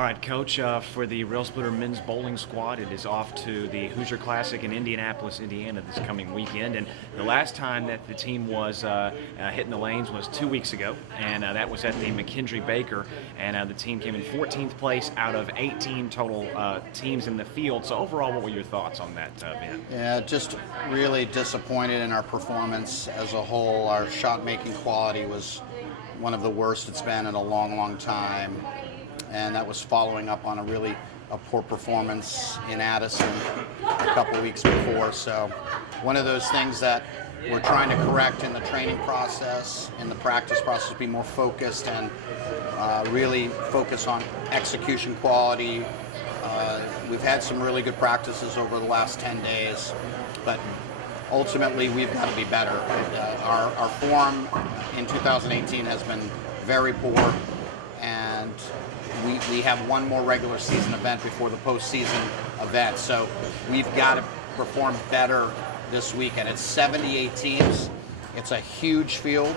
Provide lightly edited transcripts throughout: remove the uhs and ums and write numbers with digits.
All right, Coach, for the Rail Splitter men's bowling squad, it is off to the Hoosier Classic in Indianapolis, Indiana this coming weekend. And the last time that the team was hitting the lanes was 2 weeks ago, and that was at the McKendree Baker. And the team came in 14th place out of 18 total teams in the field. So overall, what were your thoughts on that event? Yeah, just really disappointed in our performance as a whole. Our shot-making quality was one of the worst it's been in a long, long time. And that was following up on a poor performance in Addison a couple weeks before. So one of those things that we're trying to correct in the training process, in the practice process, be more focused and really focus on execution quality. We've had some really good practices over the last 10 days, but ultimately we've got to be better. Our form in 2018 has been very poor, and we have one more regular season event before the postseason event, so we've got to perform better this weekend. It's 78 teams. It's a huge field.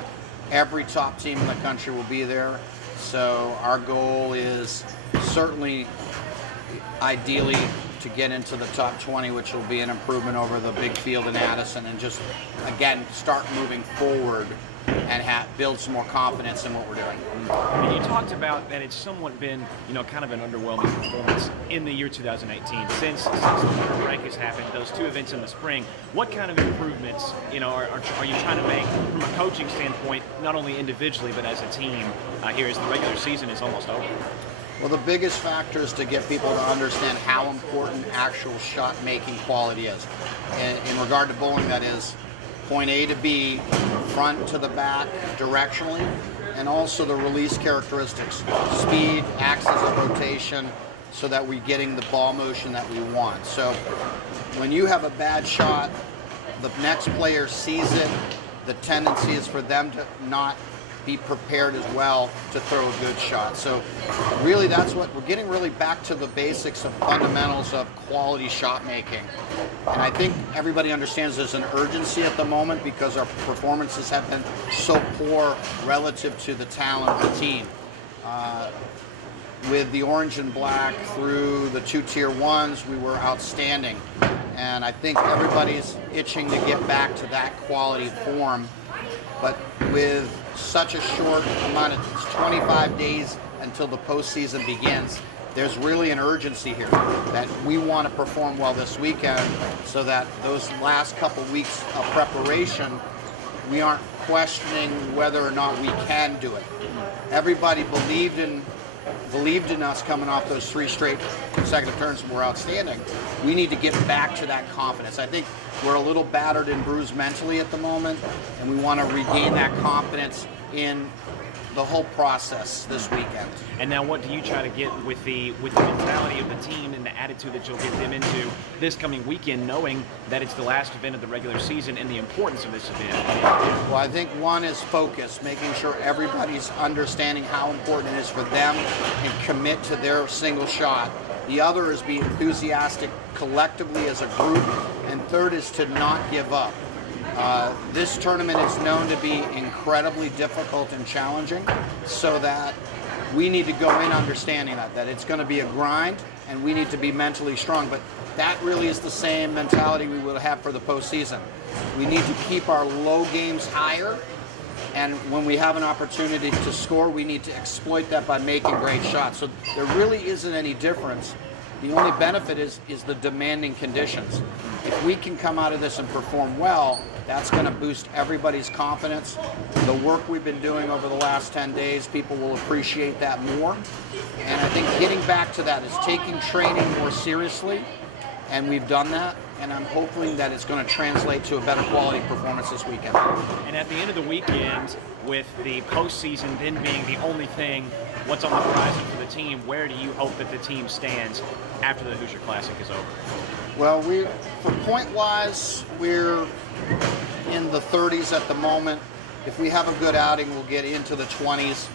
Every top team in the country will be there. So our goal is certainly, ideally, to get into the top 20, which will be an improvement over the big field in Addison, and just, again, start moving forward and build some more confidence in what we're doing. And you talked about that it's somewhat been, kind of an underwhelming performance in the year 2018. Since the winter break has happened, those two events in the spring, what kind of improvements, are you trying to make from a coaching standpoint, not only individually but as a team here as the regular season is almost over? Well, the biggest factor is to get people to understand how important actual shot-making quality is. In regard to bowling, that is point A to B, front to the back, directionally, and also the release characteristics. Speed, axis of rotation, so that we're getting the ball motion that we want. So when you have a bad shot, the next player sees it, the tendency is for them to not be prepared as well to throw a good shot. So really that's what we're getting, really back to the basics of fundamentals of quality shot making. And I think everybody understands there's an urgency at the moment because our performances have been so poor relative to the talent of the team. With the orange and black through the two tier ones, we were outstanding. And I think everybody's itching to get back to that quality form. But with such a short amount of 25 days until the postseason begins, there's really an urgency here that we want to perform well this weekend so that those last couple weeks of preparation, we aren't questioning whether or not we can do it. Everybody believed in us coming off those 3 straight consecutive turns and we're outstanding. We need to get back to that confidence. I think we're a little battered and bruised mentally at the moment, and we want to regain that confidence in the whole process this weekend. And now what do you try to get with the mentality of the team and the attitude that you'll get them into this coming weekend, knowing that it's the last event of the regular season and the importance of this event? Well, I think one is focus, making sure everybody's understanding how important it is for them and commit to their single shot. The other is be enthusiastic collectively as a group. And third is to not give up. This tournament is known to be incredibly difficult and challenging, so that we need to go in understanding that it's going to be a grind and we need to be mentally strong. But that really is the same mentality we will have for the postseason. We need to keep our low games higher, and when we have an opportunity to score, we need to exploit that by making great shots. So there really isn't any difference. The only benefit is the demanding conditions. If we can come out of this and perform well, that's going to boost everybody's confidence. The work we've been doing over the last 10 days, people will appreciate that more. And I think getting back to that is taking training more seriously, and we've done that. And I'm hoping that it's going to translate to a better quality performance this weekend. And at the end of the weekend, with the postseason then being the only thing, what's on the horizon for the team, where do you hope that the team stands after the Hoosier Classic is over? Well, for point-wise, we're in the 30s at the moment. If we have a good outing, we'll get into the 20s.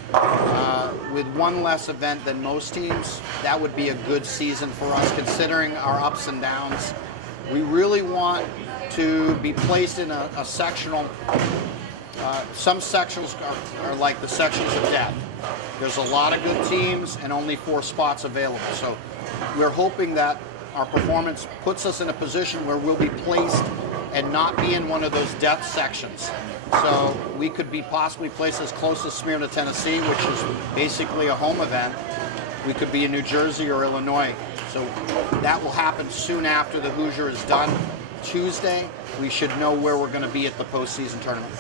With one less event than most teams, that would be a good season for us, considering our ups and downs. We really want to be placed in a sectional. Some sectionals are like the sections of death. There's a lot of good teams and only 4 spots available. So we're hoping that our performance puts us in a position where we'll be placed and not be in one of those death sections. So we could be possibly placed as close as Smyrna, Tennessee, which is basically a home event. We could be in New Jersey or Illinois. So that will happen soon after the Hoosier is done. Tuesday, we should know where we're going to be at the postseason tournament.